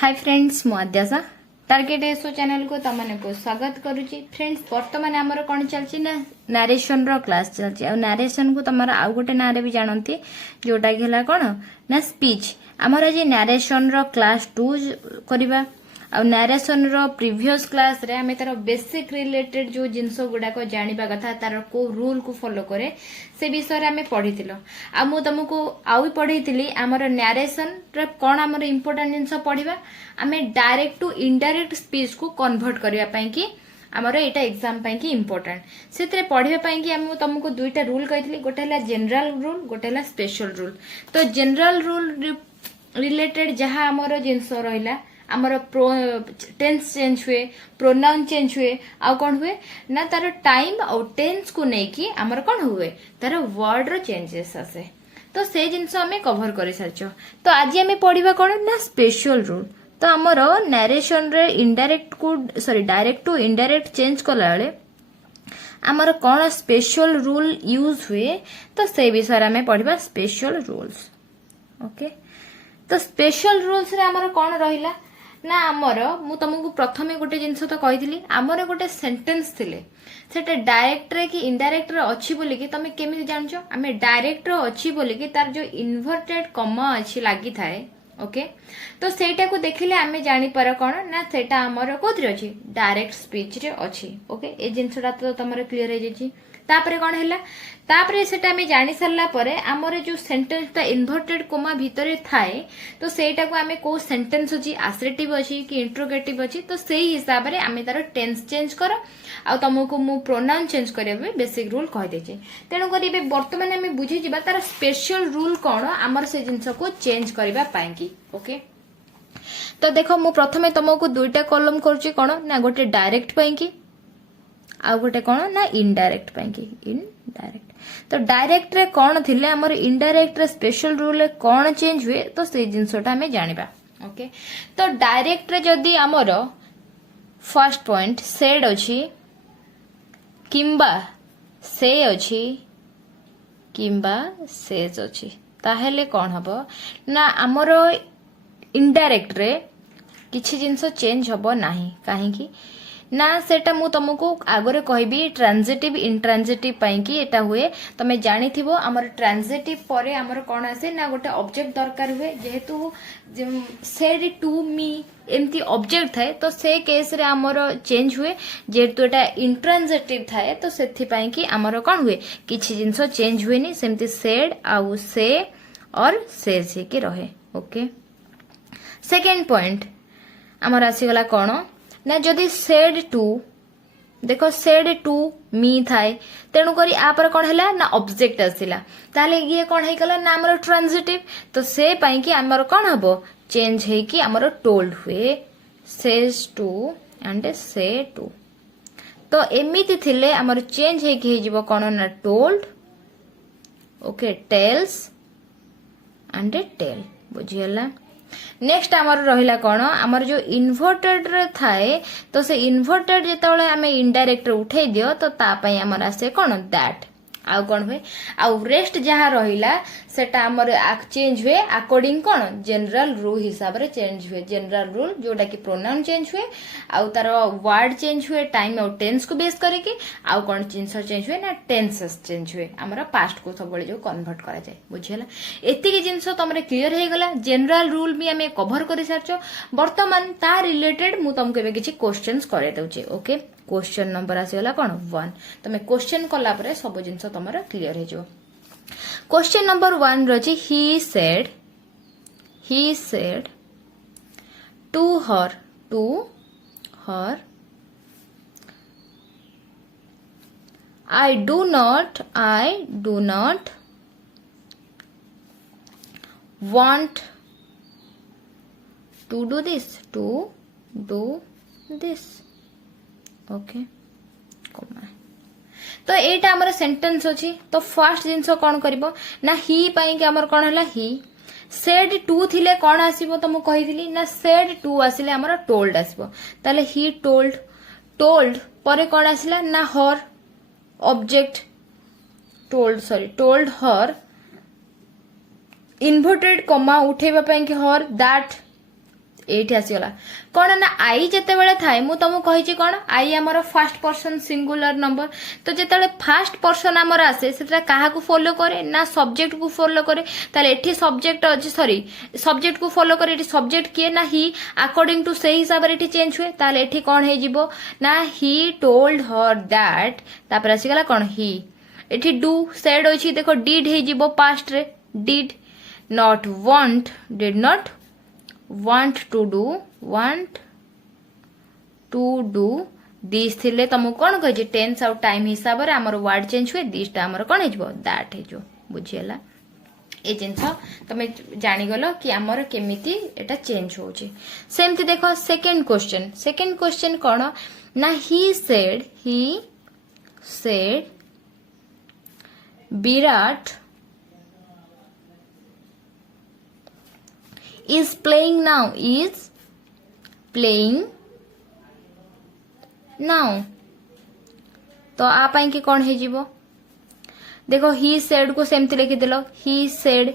Hi friends मु आद्यासा target SO channel को तमने को स्वागत करूची। फ्रेंड्स वर्तमान आमर कौन चलची ना नारेशन रो क्लास चलची। आ नारेशन को तमरा आउ गोटे नारे भी जानती जोटा कि हला कौन ना स्पीच। आमर आज नारेशन रो क्लास 2 करबा। आ नारेशन रो प्रीवियस क्लास रे हमें तार बेसिक रिलेटेड जो जिंस गुडा को जानिबा कथा तार को रूल को फॉलो करे से विषय रे हमें पढ़ीतिलो। आ मु तुमको आउ पढ़ीतिली आमर नरेशन रे कोन आमर इंपोर्टेंट जिंस पढ़ीबा हमें डायरेक्ट टू इनडायरेक्ट स्पीच को कन्वर्ट करबा पई कि आमर एटा एग्जाम पई कि इंपोर्टेंट सेतरे पढ़ीबा पई कि हम तुमको दुईटा रूल कहितली। गोटे हला जनरल रूल गोटे हला स्पेशल रूल। तो जनरल रूल रिलेटेड जहां आमर जिंस रहिला आमर टेंस चेंज हुए प्रोनाउन चेंज हुए आ कौन हुए ना तार टाइम और टेंस को लेकिन आमर कौन हुए तार वर्ड रो चेंजेस आसे। तो से जिनस आम कभर कर सारछ। तो आज आम पढ़ा कौन ना स्पेशल रूल। तो आमर नरेशन रे इनडायरेक्ट को sorry direct to indirect change कला बेले आमर कौन स्पेशल रूल यूज हुए तो से विषय आम पढ़ा स्पेशल रूल्स। ओके तो स्पेशल रूल्स रे आमर कौन रहिला ना आमर मु तुमको प्रथमे गोटे जिनस तो कही आमर गोटे सेंटेंस थिले सेटा डायरेक्ट रे कि इनडायरेक्ट रे अछि बोली कि तमे केमिति जानछो आमे डायरेक्ट रे अछि बोली कि तार जो इन्वर्टेड कमा अछि लागि थाए। ओके तो सेटा को देखिले आमे जानि पर कोन ना सेटा आमर कोथि अछि डायरेक्ट स्पीच रे अछि। ओके ए जिनसटा तो तमरे क्लियर हे जेछि। तापरे कोन हैला तापरे सेटा आमे जानि सरला परे आमर जो सेंटेंस ता इन्वर्टेड कोमा भितरे थाए तो सेटा को आमे को सेंटेंस अछि आसरेटिव अछि कि इंट्रोगेटिव अछि तो सेही हिसाब रे आमे तार टेंस चेंज कर आ तुमको मु प्रोनाउन चेंज करबे बेसिक रूल कहि देछि। तेनु करी बे वर्तमान आमे बुझि जिबा तार स्पेशल रूल कोन आमर से जिंस को चेंज करबा पाएकी। ओके तो देखो मु प्रथमे तुमको दुईटा कॉलम करछि कोन ना गोटे डायरेक्ट पाएकी आ गोटे कौन ना इनडायरेक्ट पाएकी इनडायरेक्ट। तो डायरेक्ट रे कौन थिले हमर इनडायरेक्ट रे स्पेशल रूल रे कौन चेंज हुए तो से जिंसटा हमें जानिबा। ओके तो डायरेक्ट रे जदी हमर फर्स्ट पॉइंट सेड अछि किंबा से अछि किंबा सेज अछि ताहेले कौन हबो ना हमर इनडायरेक्ट रे किछि जिंस चेंज हबो नाही काहे कि ना सेटा मु तुमको आगरे कहबी ट्रांजिटिव इंट्रांजिटिव पाई कि एटा हुए तमे जानि थिबो हमर ट्रांजिटिव परे हमर कोन आसे ना गोटे ऑब्जेक्ट दरकार हुए जेहेतु सेड टू मी एमती ऑब्जेक्ट थाए तो से केस रे हमर चेंज हुए जेहेतु एटा इंट्रांजिटिव थाए तो सेथि पाई कि हमर कोन हुए किछि जिंस चेंज हुए नि सेमती सेड आउ से और से के रहे। ओके सेकंड पॉइंट हमर आसी गला कोन ना जदि सेड टू देखो सेड टू मी थाए तेणु करी आ पर कोन हैला ना ऑब्जेक्ट आसिला ताले ये कोन हे गला ना हमर ट्रांजिटिव तो से पई कि हमर कोन हबो चेंज हे कि हमर टोल्ड हुए सेज टू एंड से टू। तो एमिति थिले हमर चेंज हे कि जिवो कोन ना told okay tells and tell बुझियला। नेक्स्ट आमर रहिला कोन आमर जो इन्वर्टेड रे थाए तो से इन्वर्टेड जेतले हमें इनडायरेक्ट रे उठै दियो तो ता पई हमर आसे कोन दैट आउ कोन हुए आउ रेस्ट जहां रहिला सेटा हमर चेंज हुए अकॉर्डिंग कोन जनरल रूल हिसाब रे चेंज हुए। जनरल रूल जोटा कि प्रोनाउन चेंज हुए आउ तार वर्ड चेंज हुए टाइम और टेंस को बेस करे कि आउ कोन जिंस चेंज हुए ना टेंसेस चेंज हुए हमर पास्ट को सब बळे जो कन्वर्ट करा जाय बुझियला। एति के जिंस तमरे क्लियर हे गला जनरल रूल भी हमें कवर करि सारछो। वर्तमान ता रिलेटेड मु तुमके बे किछि क्वेश्चंस करे दउचे। ओके क्वेश्चन नंबर आसीगला कोन 1 तमे क्वेश्चन कला परे सब जिंस तमरा क्लियर हे जो। क्वेश्चन नंबर 1 रची he said to her I do not want to do this okay तो एटा हमर सेंटेंस अछि। तो फर्स्ट जिंस कोन करबो ना ही पाई कि हमर कोन हला ही सेड टू थिले कोन आसीबो तो मु कहिदिली ना सेड टू आसिले हमर टोल्ड आसीबो ताले ही टोल्ड परे कोन आसिला ना हर ऑब्जेक्ट टोल्ड हर इन्वर्टेड कमा उठेबा पई कि हर दैट एठी आसीगला कौन ना आई जेते बेले थाए मु तुमको कहिछि कौन आई हमर फर्स्ट पर्सन सिंगुलर नंबर तो जेते फर्स्ट पर्सन हमर आसे सेटा काहा को फॉलो करे ना सब्जेक्ट को फॉलो करे ताले एठी सब्जेक्ट अछि सॉरी सब्जेक्ट को फॉलो करे एठी सब्जेक्ट किए ना ही अकॉर्डिंग टू से हिसाब रे एठी चेंज हुए ताले एठी कोन हे जिवो ना ही टोल्ड हर दैट तापर आसीगला कोन ही एठी डू सेड अछि देखो डिड हे जिवो पास्ट रे did not want did not want to do this थिले तुमको कौन कहे टेंस आउ टाइम हिसाब रे हमर वर्ड चेंज हुए दिस टा हमर कौन हेजबो दैट हेजो बुझियला ए जिंस तमे जानि गलो कि हमर केमिति एटा चेंज होची सेमति देखो सेकंड क्वेश्चन कौन ना ही said Virat is playing now तो आप के कौन है जीवो देखो ही सेड को सेमती लिखि देलो ही सेड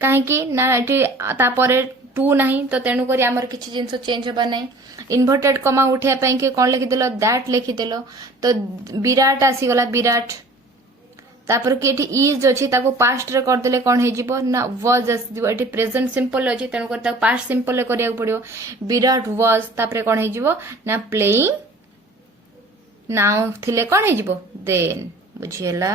कहीं ना तापरे टू नहीं तो तेणु करी आमर किछि जिंस चेंज होबा नहीं इन्वर्टेड कमा उठिया पई के कौन लिखि देलो दैट लिखि देलो तो विराट आसी गला विराट तापर कि एठी इज अछि ताको पास्ट रे कर देले कोन हे जिवो ना वाज आसी एठी प्रेजेंट सिंपल अछि तेनु कर ता पास्ट सिंपल रे करिया पड़ियो विराट वाज तापर कोन हे जिवो ना प्लेइंग नाउ थिले कोन हे जिवो देन बुझियला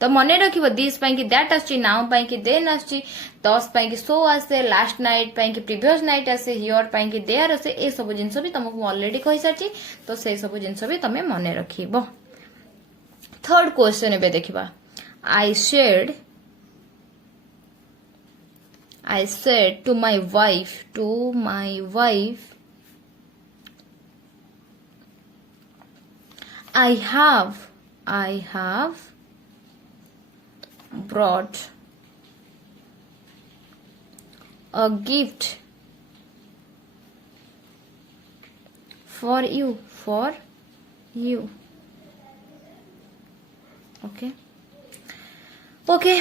तो मने रखिबो दिस पई कि दैट आछि नाउ पई कि देन आछि दस पई कि सो आसे लास्ट नाइट पई कि प्रीवियस नाइट आसे हियर पई कि देयर आसे ए सब जिंस भी तुमको ऑलरेडी कहि साची तो से सब जिंस भी तमे मने रखिबो थर्ड क्वेश्चन एबे देखिबा I said to my wife, I have brought a gift for you. Okay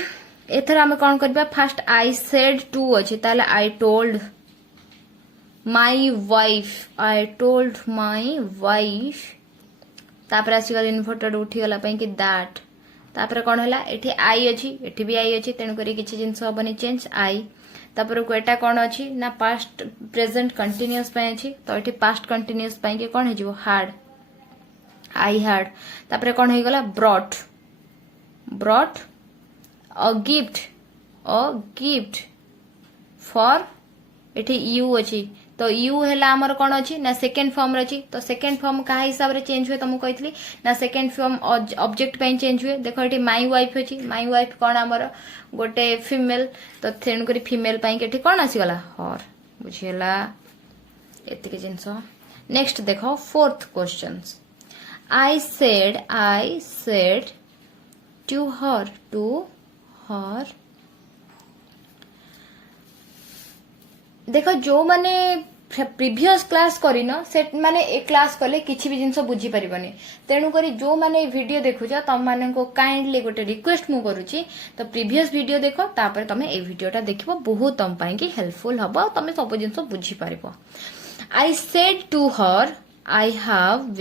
एथर आमे कोन करबा फर्स्ट आई सेड टू अछि ताले आई टोल्ड माय वाइफ तापर आसी गल इन्वर्टेड उठी गला पई कि दैट तापर कोन हला एठी आई अछि एठी भी आई अछि तेनु करी किछि जिंस होबनी चेंज आई तापर को एटा कोन अछि ना पास्ट प्रेजेंट कंटीन्यूअस पई अछि तो एठी पास्ट कंटीन्यूअस पई के कोन हे जिवो हार्ड आई हार्ड तापर कोन हे गला ब्रॉट a gift for एठी यू अछि तो यू हैला हमर कोन अछि ना सेकंड फॉर्म रे अछि तो सेकंड फॉर्म का हिसाब रे चेंज हुए तुमको कहितली ना सेकंड फॉर्म ऑब्जेक्ट पे चेंज हुए देखो एठी माय वाइफ अछि माय वाइफ कोन हमर गोटे फीमेल तो थेन करी फीमेल पई केठी कोन आसी गला हर बुझियला एति के जिंस नेक्स्ट देखो fourth questions I said to her देखो जो माने प्रीवियस क्लास करिन से माने ए क्लास कले किछि भी जिंस बुझी परिबनी तेनु करी जो माने वीडियो देखु जा तम माने को काइंडली गोटे रिक्वेस्ट मु करूची तो प्रीवियस वीडियो देखो तापर तमे ए वीडियोटा देखिबो बहुत तम पई कि हेल्पफुल हबो तमे सब जिंस बुझी परिबो I said to her I have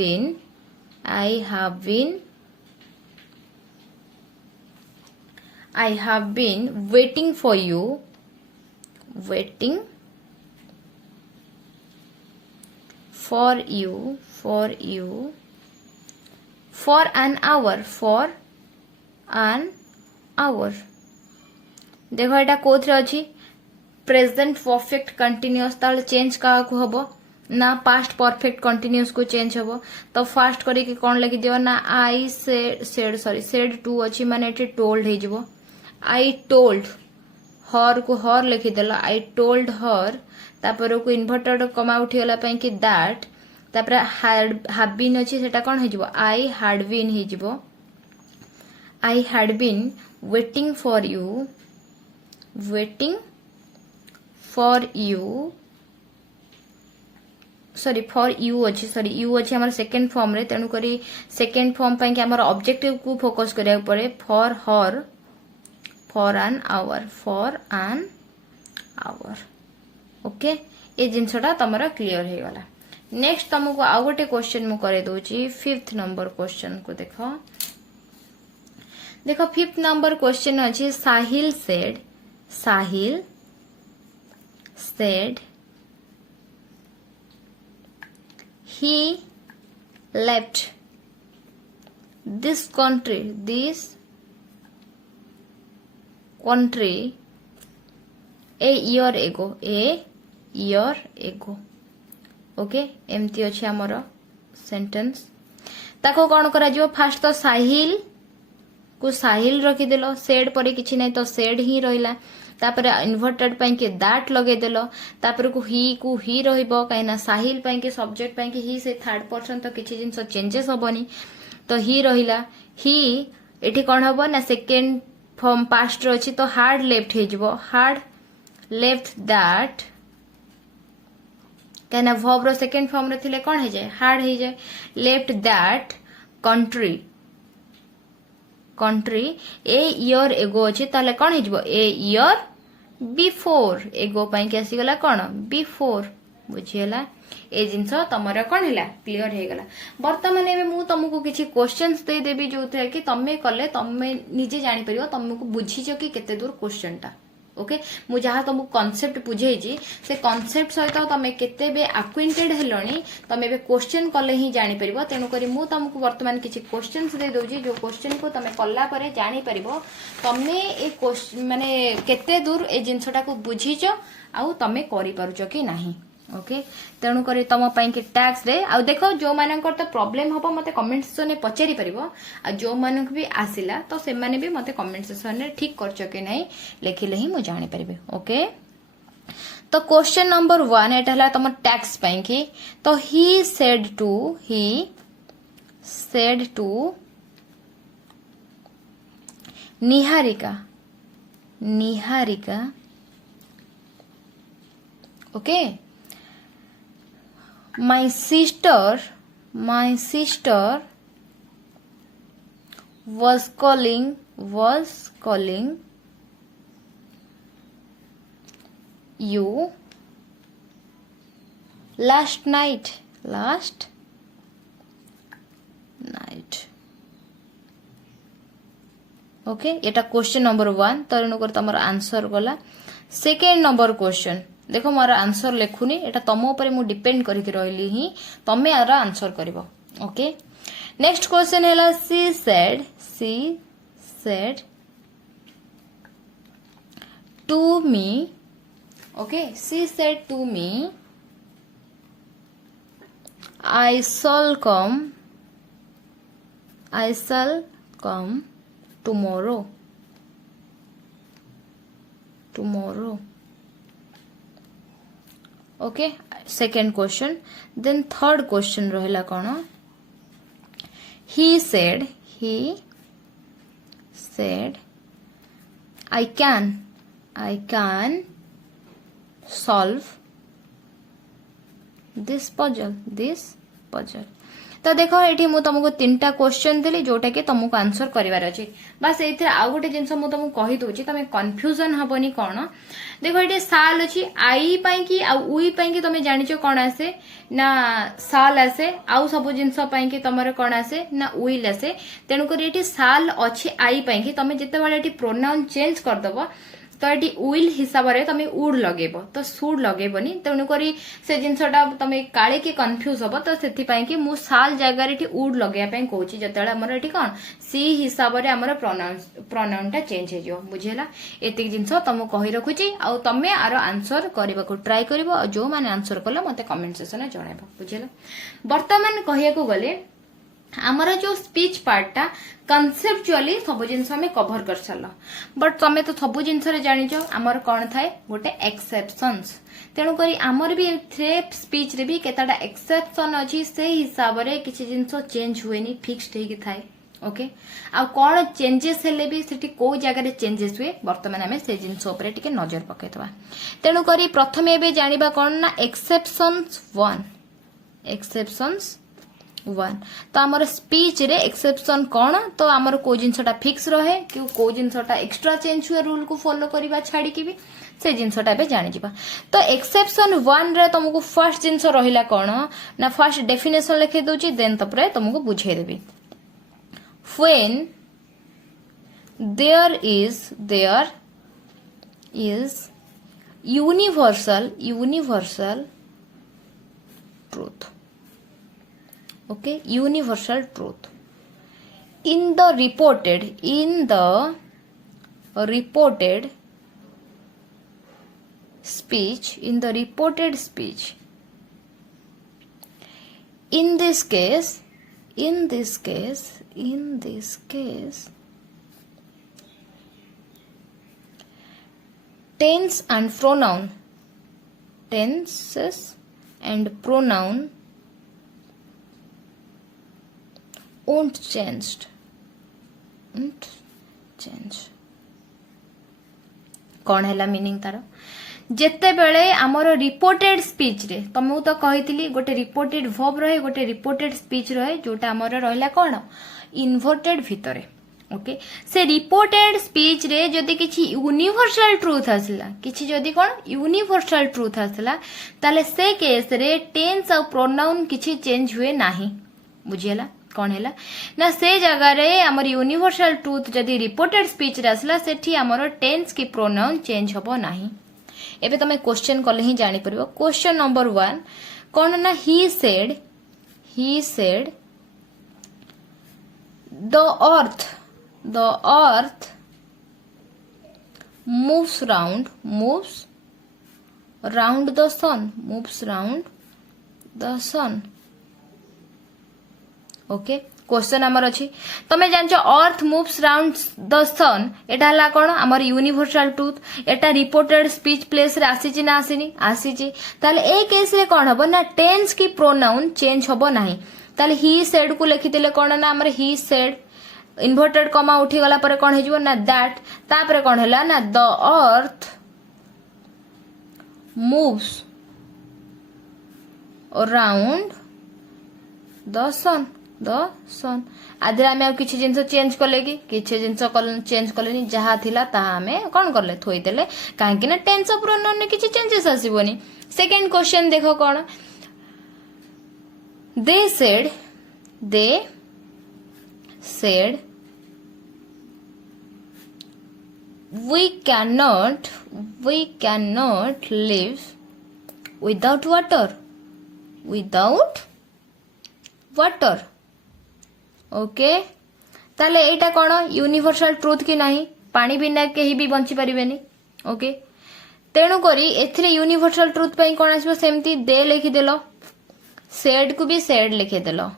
been waiting for you for an hour देखो एटा कोथरे अछि प्रेजेंट परफेक्ट कंटीन्यूअस ताल चेंज का को हबो ना पास्ट परफेक्ट कंटीन्यूअस को चेंज हबो तो फास्ट करी के कोन लिखि दियो ना आई सेड टू अछि माने एठी टोल्ड हे जिवो आई टोल्ड हर को हर लिखि देला आई टोल्ड हर तापर को इन्वर्टेड कमा उठी गला पई कि दैट तापर हैव बीन अछि सेटा कोन हे जिवो आई हैड बीन हे जिवो I had been waiting for you अच्छी हमर सेकंड फॉर्म रे तेनु करी सेकंड फॉर्म पई कि हमर ऑब्जेक्टिव को फोकस करिया पड़े फॉर एन आवर ओके ए जिनसटा तमरा क्लियर हे गला। नेक्स्ट तुमको आउ गोटे क्वेश्चन मु करे दोची 5th नंबर क्वेश्चन को देखो। देखो 5th नंबर क्वेश्चन अछि Sahil said he left this country a year ago okay एमती अछि हमर सेंटेंस। ताको कोन करा जिवो फास्ट तो साहिल को साहिल रखी देलो सेड परे किछि नै तो सेड ही रहिला तापर इन्वर्टेड पई के दैट लगे देलो तापर को ही रहइबो काइना साहिल पई के सब्जेक्ट पई के ही से थर्ड पर्सन तो किछि जिंस चेंजेस होबनी तो ही रहिला ही एठी कोन होबो ना सेकंड फॉर्म पास्ट रो अछि तो हार्ड लेफ्ट हे जिवो हार्ड लेफ्ट दैट कहना वर्ब रो सेकंड फॉर्म रे थिले कोन हे जाय हार्ड हे जाय left that country a year ago अछि ताले कोन हे जिवो ए ईयर बिफोर एगो पई के आसी गला कोन बिफोर बुझियला ए जिंस तमरा कोन हैला क्लियर हे गला। वर्तमान एबे मु तुमको किछि क्वेश्चंस दे देबी जोथे कि तमे कले तमे निजे जानि परिबो तुमको बुझिजो कि केते दूर क्वेश्चन टा ओके मु जहा तुमको कांसेप्ट बुझेजी से कांसेप्ट सहित तमे केते बे अक्विंटेड हेलोनी तमे बे क्वेश्चन कले ही जानि परिबो तेनु करी मु तुमको वर्तमान किछि क्वेश्चंस दे दोजी जो क्वेश्चन को तमे कल्ला परे जानि परिबो तमे ए क्वेश्चन माने केते दूर ए जिंसटा को बुझिजो आउ तमे करि पारुचो कि नाही ओके तेणु करी तम पई के टैक्स दे आ देखो जो मानकर तो प्रॉब्लम हबो मते कमेंट सेक्शन में पचारि परिबो आ जो मानक भी आसिला तो से माने भी मते कमेंट सेक्शन में ठीक करचो कि नहीं लेखिले ही मु जानि परिबे ओके। तो क्वेश्चन नंबर 1 एटा हला तम टैक्स पई की तो he said to Niharika okay my sister was calling you last night okay एटा क्वेश्चन नंबर 1 तरणु कर तमर आंसर गला। सेकेंड नंबर क्वेश्चन देखो मोर आंसर लेखुनी एटा तम ऊपर मु डिपेंड करके रहली ही तमे आर आंसर करबो ओके। नेक्स्ट क्वेश्चन हैला she said to me okay she said to me I shall come tomorrow okay second question then third question रहला कोन he said I can solve this puzzle तो देखो एठी मु तुमको 3टा क्वेश्चन देली जोटा के तुमको आंसर करिवार अछि बस एथिरा आ गोटे जिंस मु तुमको कहि दोची तमे कंफ्यूजन हबनी कोन देखो एठी साल अछि आई पई की आ उई पई की तमे जानिचो कोन आसे ना साल आसे आउ सब जिंस पई की तमरे कोन आसे ना उइल आसे तेनु कर एठी साल अछि आई पई की तमे जते बारे एठी प्रोनाउन चेंज कर दबो तो ये उइल हिसाब से तुम उड लगेब तो सुड लगेबनी तेणुकरी से जिनसटा तुम काले कि कन्फ्यूज हम तो से कि मु साल जगह उड लगे कौच जो आमर ये कौन सी हिसाब से आमर प्रोनाउन टा चेंज हो बुझेगा एतिक जिनस तुमको कही रखुची आ तुम आर आंसर करने को ट्राए कर जो मैंने आंसर कल मत कमेंट सेक्शन में जन बुझेगा। बर्तमान कहया गले आमर जो स्पीच पार्टा कनसेप्चुअली सब जिनस आम कभर कर सारा बट तुम तो सब जिनस जानिच आमर कौन थाए गोटे एक्सेप्शंस तेणुक आमर भी स्पीच रे भी केताटा एक्सेप्शन अच्छी से हिसाब से किसी जिनस चेंज हुए फिक्स्ड होगी थाए ओके आ कौन चेंजेस हेले भी सेठी को जगह चेंजेस हुए बर्तमान आम से जिनस उपरे टिके नजर पकेइतबा तेणुक प्रथम एबे जानिबा कौन ना एक्सेप्शंस 1 वन तो आमर स्पीच रे एक्सेप्शन कौन तो आमर को जिनसटा फिक्स रहे कि को जिनसटा एक्स्ट्रा चेंज हुए रूल को फॉलो करबा छाड़ी की भी से जिनसटा बे जानि जिबा तो एक्सेप्शन वन रे तुमको फर्स्ट जिनस रहिला कौन ना फर्स्ट डेफिनेशन लिखि दोची देन तपरे तुमको बुझे देबी when there is universal truth. Okay, universal truth in the reported speech in this case tenses and pronoun won't change कौन है मीनिंग तार जेते बेले आमर रिपोर्टेड स्पीच रे तुमको तो कही गोटे रिपोर्टेड वर्ब रहे गोटे रिपोर्टेड स्पीच रहे जोटा आमर रहिला कौन इन्वर्टेड भितरे ओके से रिपोर्टेड स्पीच रे जदि किछि यूनिवर्सल ट्रुथ आसला किछि जदि कोन यूनिवर्सल ट्रुथ आसला ताले से केस रे टेंस और प्रोनाउन किछि चेंज हुए नाही बुझियला कौन हैला ना से जगह रे हमर यूनिवर्सल ट्रुथ जदि रिपोर्टेड स्पीच रे आसला सेठी हमर टेंस की प्रोनाउन चेंज हबो नाही एबे तमे क्वेश्चन कले ही जानि परबो क्वेश्चन नंबर 1 कोन ना he said the earth moves round the sun okay question आमर अच्छी तमें जान अर्थ मूव्स राउंड द सन एटा हला कोन आमर यूनिवर्सल ट्रुथ एटा रिपोर्टेड स्पीच प्लेस रे आसीची ना आसीनी आसीची ताले ए केस रे कोन हबो ना टेंस की प्रोनाउन चेंज हबो नाही ताले ही सेड को लिखि देले कोन ना आमर ही सेड इन्वर्टेड कमा उठी गला परे कोन हेजिवो ना दैट तापरे कोन हला ना the earth moves around the sun आदि आम किसी जिन चेंज कले कि जिन चेंज कले जहाँ थिला ताहा आमे कौन करले थोईदेले कहीं ना टेंस ऑफ प्रोनाउन में किसी चेंजेस आसीबोनी सेकंड क्वेश्चन देखो कौन they said we cannot live without water okay ताले एटा कोन यूनिवर्सल ट्रुथ की नाही पानी बिना केही भी बंची परिबेनी ओके तेणु करी एथिरे यूनिवर्सल ट्रुथ पई कोन आसीबो सेमती दे लिखि देलो सेड को भी सेड लिखि देलो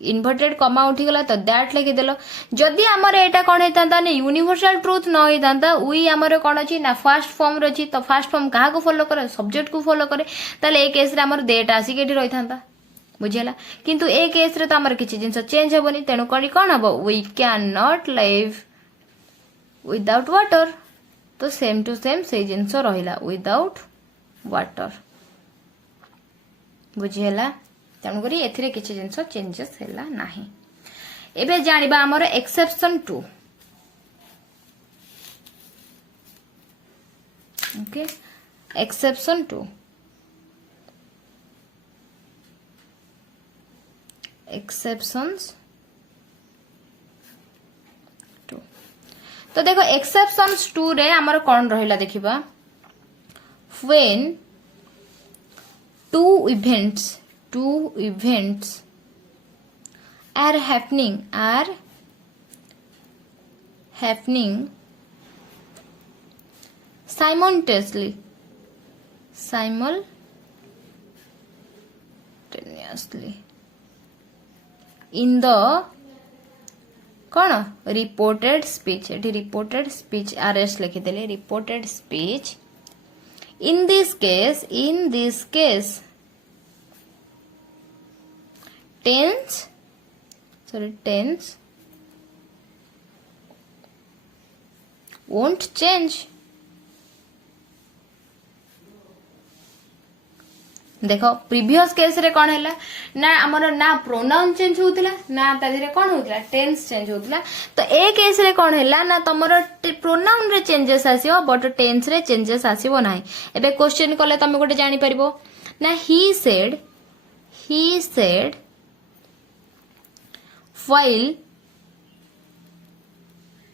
इन्वर्टेड कमा उठी गला तो दैट लिखि देलो जदी हमर एटा कोन हेतांता ने यूनिवर्सल ट्रुथ न हेतांता उई हमर कोन अछि ना फर्स्ट फॉर्म रछि तो फर्स्ट फॉर्म काहा को फॉलो करे सब्जेक्ट को फॉलो करे ताले ए केस रे हमर देटा आसी केठी रहितांता बुझेला किंतु ए केस रे तो हमर किछि जिंस चेंज हेबोनी तेनु करी कोन हबो वी कैन नॉट लिव विदाउट वाटर तो सेम टू सेम से जिंस रहिला विदाउट वाटर बुझेला तेनु करी एथिरे किछि जिंस चेंजेस हैला नाही एबे जानिबा हमर एक्सेप्शन 2 ओके एक्सेप्शन 2 एक्सेप्शंस 2 तो देखो एक्सेप्शंस 2 रे हमर कोन रहिला देखिबा when two events are happening simultaneously in the कौन reported speech eighty reported speech RS लिखि देले reported speech in this case tense won't change देख प्रीवियस केस रे कौन है ना आमर ना प्रोनाउन चेंज होता ना तादेह कौन होता टेंस चेंज होता तो ए केस रे कौन है ना तुम प्रोनाउन रे चेंजेस आसीबो बट टेंस रे चेंजेस आसीबो नाही। एबे क्वेश्चन कले तुम गोटे जानि परिबो ना he said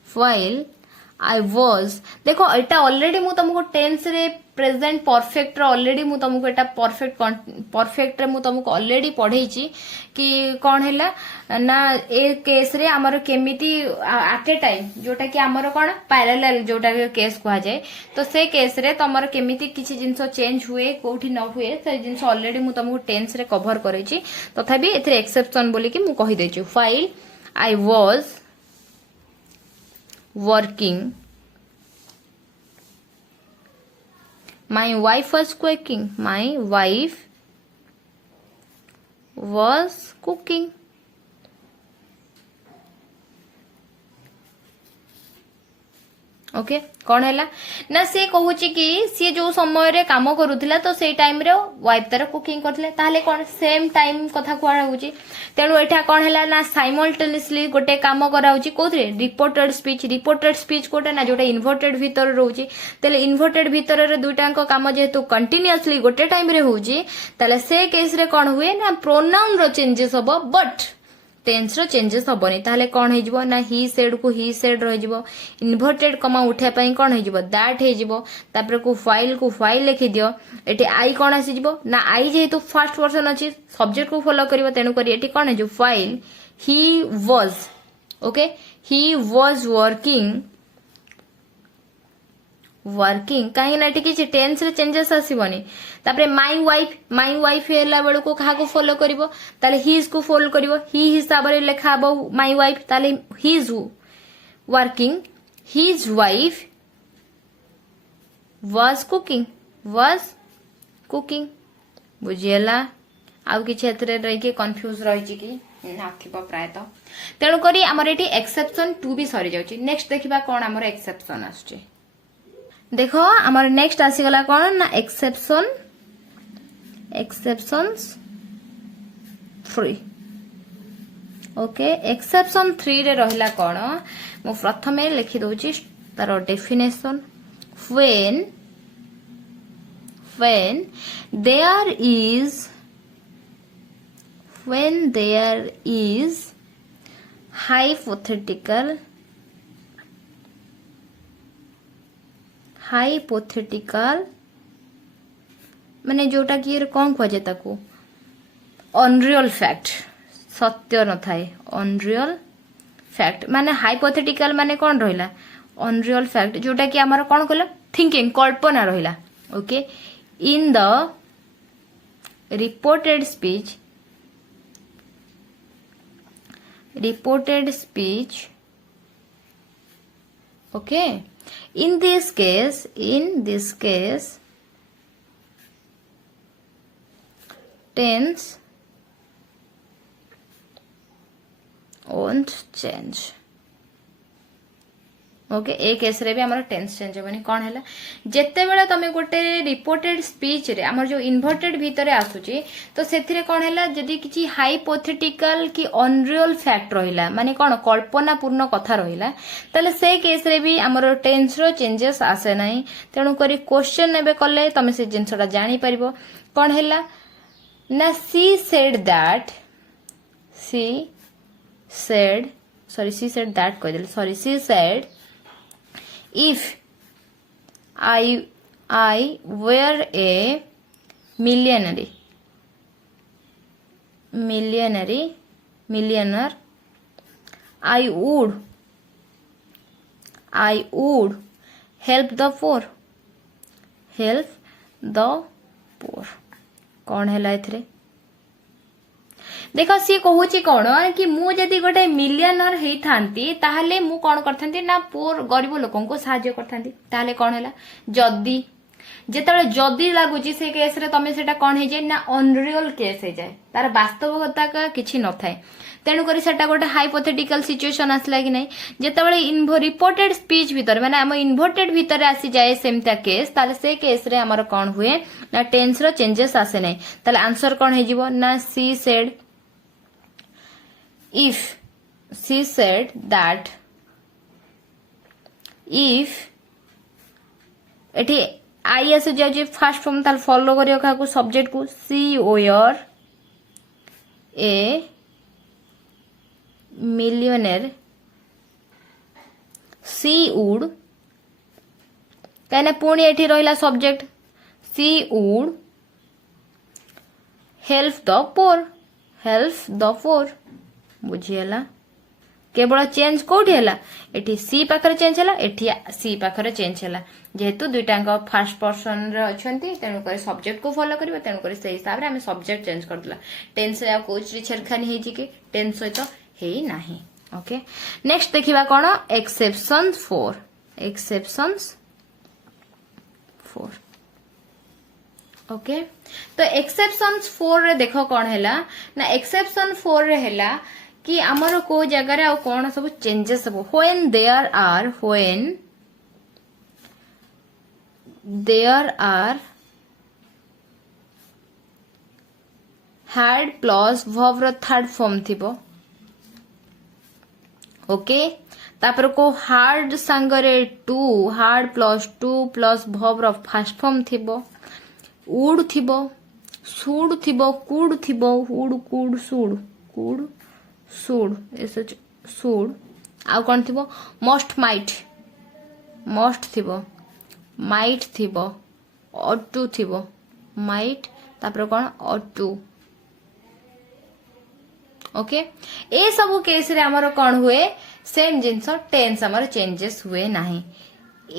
while I was देखो एटा ऑलरेडी मु तुमको टेंस रे प्रेजेंट परफेक्ट रे ऑलरेडी मु तुमको एटा परफेक्ट रे मु तुमको ऑलरेडी पढ़ेची कि कौन हैला ना ए केस रे हमर केमिति एट ए टाइम जोटा कि हमर कोन पैरेलल जोटा केस कहा जाए तो से केस रे तमर केमिति किछि जिंस चेंज हुए कोठी न हुए से जिंस ऑलरेडी मु तुमको टेंस रे कवर करेची तथापि एथरे एक्सेप्शन बोली कि मु कहि देछु while I was working my wife was cooking okay कौन है ना से कहूची कि सी जो समय रे काम करूथिला तो से टाइम रे वाइफ तार कुकिंग करथिले ताले कौन सेम टाइम कथा कुआ होची तेणु एठा कौन है ना साइमल्टेनियसली गोटे काम करा होची कोथरे रिपोर्टेड स्पीच कोटे ना जोटा इन्वर्टेड भीतर रहउची तेले इन्वर्टेड भीतर रे दुईटांको काम जेहेतु कंटिन्यूअसली गोटे टाइम रे होची ताले से केस रे कौन हुए ना प्रोनाउन रो चेंजेस हबो बट टेंस रो चेंजेस हबनी ताले कौन हे जिवो ना ही सेड को ही सेड रह जिवो इन्वर्टेड कमा उठा पई कौन हे जिवो दैट हे जिवो तापर को फाइल लिखि दियो एटी आई कौन आसी जिवो ना आई जेहेतु फर्स्ट पर्सन अछि सब्जेक्ट को फॉलो करिवो तेनु करी एटी कौन हे जो file he was okay he was working कहीं ना किसी टेंस रे चेंजेस आसीबनी तापरे माई वाइफ हेला बेल को कहा को फॉलो करिवो ताले हिज को फॉलो करिवो ही हिसाब रे लेखा हबो माई वाइफ ताले his working his wife was cooking बुझियला आउ किछि एतरे रही के कंफ्यूज रही छि कि नाथिबो प्राय तो तेणु करी हमर एटी एक्सेप्शन 2 भी सरी जाउछि नेक्स्ट देखिबा कोन हमर एक्सेप्शन आछे देखो हमारे नेक्स्ट आसीगला कौन ना एक्सेप्शंस 3 ओके एक्सेप्शन 3 रे रहिला कौन मु प्रथमे लिखि दोची तार definition when there is hypothetical माने जोटा कि कौन कह जाए ताको अनरियल फैक्ट सत्य न थाए अनरियल फैक्ट माने हाइपोथेटिकल माने कौन रहिला अनरियल फैक्ट जोटा कि हमर कौन कहला थिंकिंग कल्पना रहिला okay in the reported speech okay in this case tense won't change okay ए केस रे भी हमर टेंस चेंज होबनी कोन हैला जेते बेला तमे गोटे रिपोर्टेड स्पीच रे हमर जो इन्वर्टेड भीतर आसुची तो सेथिरे कोन हैला जदी किछि हाइपोथेटिकल कि अनरियल फैक्ट रहिला माने कोन कल्पना पूर्ण कथा रहिला तले से केस रे भी हमर टेंस रो चेंजेस आसे नाही तेनु करी क्वेश्चन नेबे कले तमे से जिंसटा जानि परिबो कोन हैला ना she said if I were a millionaire I would help the poor कौन है एथरे देख सी कहूची कौन कि मु जदि गोटे मिलियनर हेई थांती ताहले मु कौन करथांती ना पुअर गरीब लोकन को सहायता करथांती ताहले कौन हैला जदी जेतले जदी लागुची से केस रे तमे सेटा कौन हे जाय ना अनरियल केस हे जाय तार वास्तविकता का किछि न थाए तेणुक सेटा गोटे हाइपोथेटिकल सिचुएशन आसला कि नहीं जिते रिपोर्टेड स्पीच भितर माने आम इन्वर्टेड भितर आसी जाए सेमता केस ताले से केस रे हमर कोन हुए ना टेंस रो चेंजेस आसे नहीं ताले आंसर कोन हे जिवो ना she said if she said that if एठी आई आसे जाउची फर्स्ट फॉर्म ताल फॉलो करियो काकू सब्जेक्ट को she were a millionaire she would कहना पुणी एठी रहिला subject she would help the poor बुझीला केवल चेंज कोठी हैला एठी सी पाखरे चेंज हैला एठी सी पाखरे चेंज हैला जेहेतु दुईटांग फास्ट पर्सन रे अछंती तेनु करे सब्जेक्ट को फॉलो करिवो तेनु करे से हिसाब रे हम सब्जेक्ट चेंज करदला टेंस रे कोच रे छेड़खानी हे जी के टेंस सहित हेई नाही ओके नेक्स्ट देखिबा कोन एक्सेप्शंस 4 ओके तो एक्सेप्शंस 4 रे देखो कोन हैला ना एक्सेप्शन 4 रे हैला कि आमर को जगह आ कौन सब चेंजेस सब when there are had plus verb रो थर्ड फॉर्म थिबो ओके तापर को हार्ड संगरे हार्ड प्लस वर्ब रो फर्स्ट फॉर्म थिबो वुड थिबो सुड थिबो कुड थिबो वुड कुड सुड सुड आउ कौन थी मस्ट थी माइट थी अटू थी माइट तापर कौन अटू ओके ए सब केस रे हमर कौन हुए सेम जिनस टेंस हमर चेंजेस हुए नहीं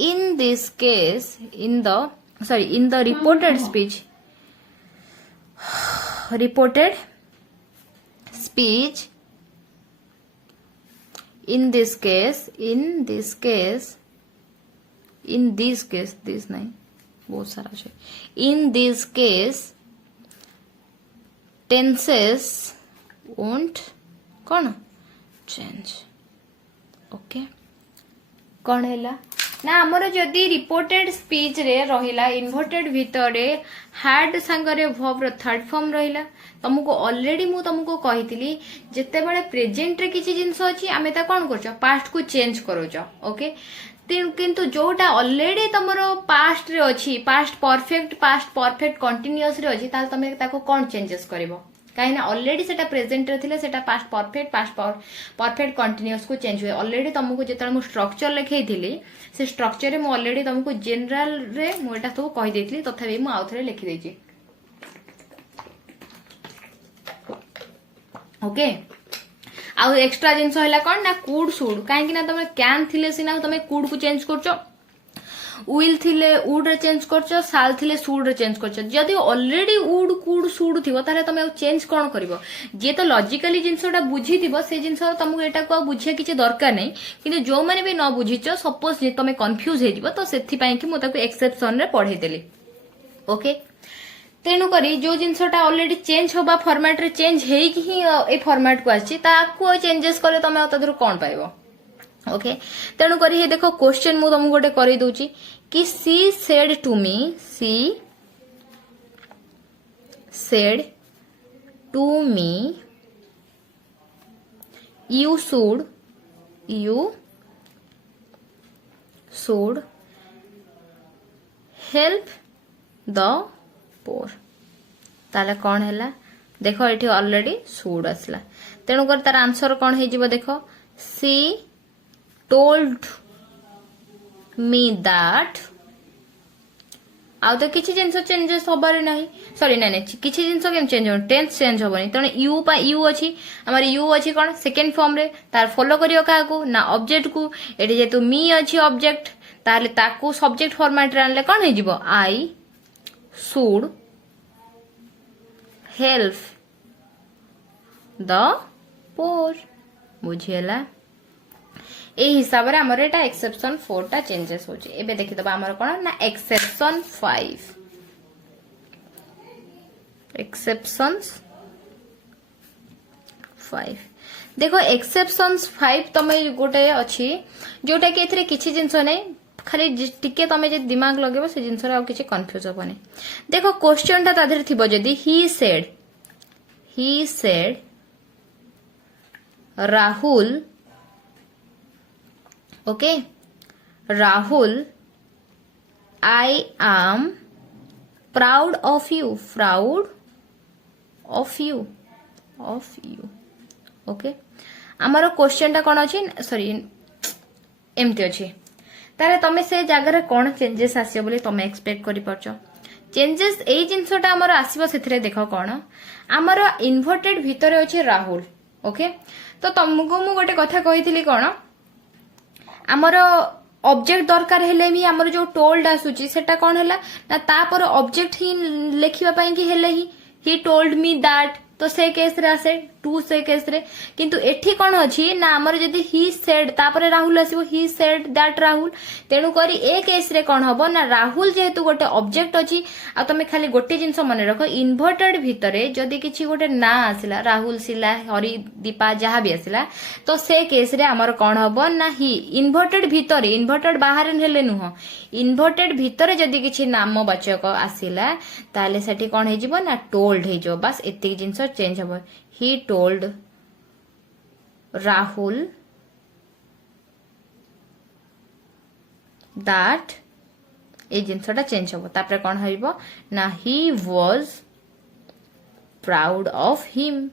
in this case in the reported speech in this case this नहीं बहुत सारा है in this case tenses won't कौन change ओके कौन हैला ना हमर जदी रिपोर्टेड स्पीच रे रहिला इन्वर्टेड भितरे हैड संगरे वर्ब रो थर्ड फॉर्म रहिला तुमको ऑलरेडी मु तुमको कहितली जते बेले प्रेजेंट रे किछि जिंस अछि आमे ता कोन करछो पास्ट को चेंज करोछो ओके किंतु जोटा ऑलरेडी तमरो पास्ट रे अछि पास्ट परफेक्ट कंटीन्यूअस रे अछि ताल तमे ताको कोन चेंजेस करबो काहे ना ऑलरेडी सेटा प्रेजेंट रे थिले सेटा पास्ट परफेक्ट कंटीन्यूअस को चेंज हुए ऑलरेडी तुमको जेतल मु स्ट्रक्चर लिखै थिली से स्ट्रक्चर रे मु ऑलरेडी तुमको जनरल रे मु एटा सब कहि देथिली तथापि मु आउथरे लिखि देछि ओके आउ एक्स्ट्रा जिंस हैला कोन ना कुड सुड काहे कि ना तमे कैन थिले सिना तमे कुड को चेंज करछो विल थिले वुड रे चेंज करछो साल थिले सुड रे चेंज करछो जदी ऑलरेडी वुड कुड सुड थिबो ताले तमे चेंज कोन करबो जे तो लॉजिकली जिंसटा बुझी थिबो से जिंस तुमको एटा को बुझिया किछि दरकार नै किंतु जो माने भी न बुझिचो सपोज जे तमे कंफ्यूज हे जिवो तो सेथि पई कि मु ताको एक्सेप्शन रे पढै देली ओके तेणु करी जो जिनसटा ऑलरेडी चेंज होबा फॉर्मेट रे चेंज हेई कि ही ए फॉर्मेट को आछि ताको चेंजेस करे तमे तदर कोन पाइबो ओके तेणु करी हे देखो क्वेश्चन मु तुमको गोटे करै दउची कि she said to me you should help the poor ताले कौन हैला देखो एठी ऑलरेडी should आसला तेणु कर तार आंसर कौन हे जिवो देखो she told me that आउ तो किछि जिंस चेंजेस होबार नाही सॉरी नाही किछि जिंस केम चेंज हो टेंस चेंज होबनी तने यू पा यू अछि हमर यू अछि कोन सेकंड फॉर्म रे तार फॉलो करियो का को ना ऑब्जेक्ट को एठी जेतु मी अछि ऑब्जेक्ट ताले ताकू सब्जेक्ट फॉर्मेट रे आनले कोन हे जिवो आई शुड हेल्प द पोर बुझियला ए हिसाब रे हमर एटा एक्सेप्शन 4 टा चेंजेस होची एबे देखि दबा हमर कोन ना एक्सेप्शन 5 देखो एक्सेप्शंस 5 तमे गोटे अच्छी जोटा कि एथिरे किछि जिंस नै खाली टिके तमे जे दिमाग लगेबो से जिंस रा किछि कंफ्यूज होबनी। देखो क्वेश्चन ता ताधर थिबो जदी he said Rahul okay Rahul I am proud of you okay आमर क्वेश्चन टा कौन अच्छी सॉरी एमती अच्छी तारे तमे से जगह कौन चेंजेस आसियो बोली तमे एक्सपेक्ट करि परछो। चेंजेस एई जिंसटा हमर आसीबो सेथिरे देखो कौन आमर इन्वर्टेड भितर अछि राहुल ओके। तो तुमको मु गोटे कथा कहिथिली कौन आमर ऑब्जेक्ट दरकार हेले भी आमर जो टोल्ड आसुची सेटा कौन हैला ना तापर ऑब्जेक्ट ही लेखिबा पई कि हेले ही टोल्ड मी दैट तो से केस रे आसे टू से केस रे किंतु एठी कौन अछि ना आमर जदी ही सेड तापर राहुल आसीबो ही सेड दैट राहुल तेनु करी ए केस रे कौन हबो ना राहुल जेहेतु गोटे ऑब्जेक्ट अछि आ तमे खाली गोटे जिंस मन रखो इन्वर्टेड भितरे जदी किछि गोटे ना आसिला राहुल सिला हरि दीपा जहा भी आसिला तो से केस रे आमर कौन हबो ना ही इन्वर्टेड भितरे इन्वर्टेड बाहर हेले नुह इन्वर्टेड भितरे जदी किछि नामवाचक आसिला ताले सेठी कौन हे जिवो ना टोल्ड हे जो बस एति जिंस चेंज हबो। He told Rahul that ए जिनसटा चेंज हबो तापर कौन हइबो ना he was proud of him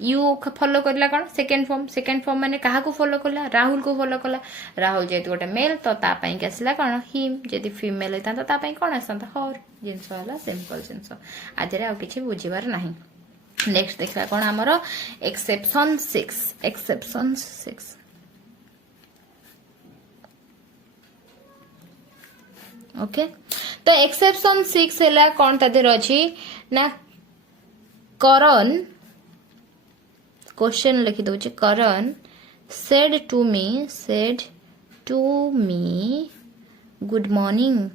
you follow करला कौन सेकंड फॉर्म माने कहा को फॉलो करला राहुल को फॉलो करला राहुल जेतु गोटे मेल तो ता पई के आसला कौन हिम जदी फीमेल होता तो ता पई कौन आसता हर जिंस वाला सिंपल जिंस आदिरे आ किछि बुझिबार नाही। नेक्स्ट देखला कौन हमर एक्सेप्शन 6 ओके। तो एक्सेप्शन 6 हैला कौन तादेर अछि ना करण क्वेश्चन लिखि दउछि करण said to me good morning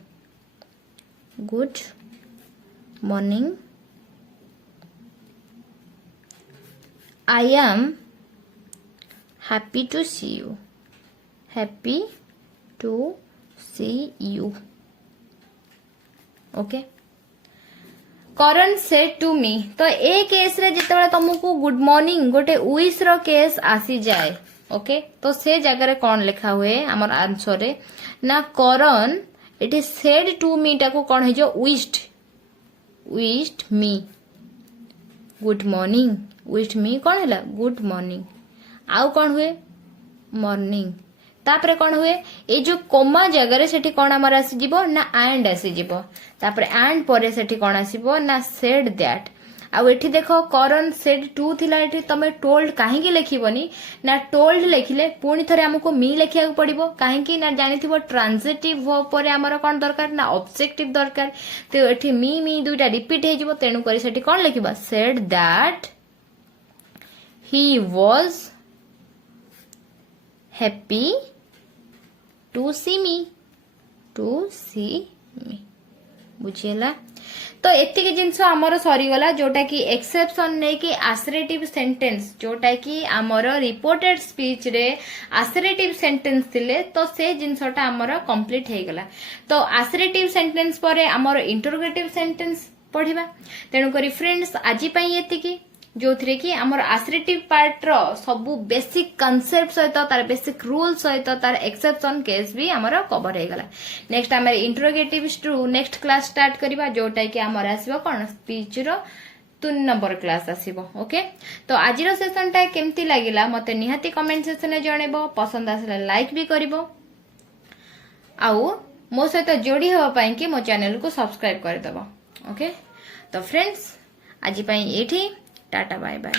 I am happy to see you okay. Karan said to me तो ए केस रे जिते तुमको गुड मॉर्निंग गोटे विश रो केस आसी जाए ओके तो से जगह रे कौन लिखा हुए हमर आंसर रे ना करण इट सेड टू मी टाको कौन है जो विश्ड मी गुड मॉर्निंग विश्ड मी कौन हैला गुड मॉर्निंग आउ कौन हुए मॉर्निंग तापरे कौन हुए ए जो कोमा जगह रे सेठी कौन हमर आसी जिवो ना एंड आसी जिवो तापरे एंड परे सेठी कौन आसीबो ना सेड दैट आ एठी देखो करण सेड टू थिला एठी तमे टोल्ड काहे की लिखिबोनी ना टोल्ड लिखिले पुणी थरे हमको मी लिखिया पड़िबो काहे की ना जानिथिबो ट्रांजिटिव वर्ब परे हमर कोन दरकार ना ऑब्जेक्टिव दरकार तो एठी मी दुइटा रिपीट हे जिवो तेनु करी सेठी कोन लिखिबा said that he was happy to see me बुझेला। तो एतिक जिनस आमर सरीगला जोटा कि एक्सेप्शन ने कि आसरेटिव सेंटेंस जोटा कि आमर रिपोर्टेड स्पीच रे आसरेटिव सेंटेंस थिले तो से जिनसटा आमर कंप्लीट हे गला। तो आसरेटिव सेंटेंस परे आमर इंटरोगेटिव सेंटेंस पढ़िबा तेनु करी फ्रेंड्स आजि पई एतिकी जो थरे कि आमर आसरेटिव पार्ट रो सबु बेसिक कांसेप्ट सहित तार बेसिक रूल सहित तार एक्सेप्शन केस भी आमर कवर हे गला। नेक्स्ट आमर interrogative to next class start करबा जोटा कि आमर आसीबो कोन स्पीच रो 3 नंबर क्लास आसीबो ओके। तो आज रो सेशन टा केमती लागिला मते निहाती कमेंट सेक्शन में जणेबो पसंद आसले लाइक भी करबो आउ मो सहित जोड़ी होबा पई कि मो चैनल को सब्सक्राइब कर दबो ओके। तो फ्रेंड्स आज पई एठी टाटा बाय बाय।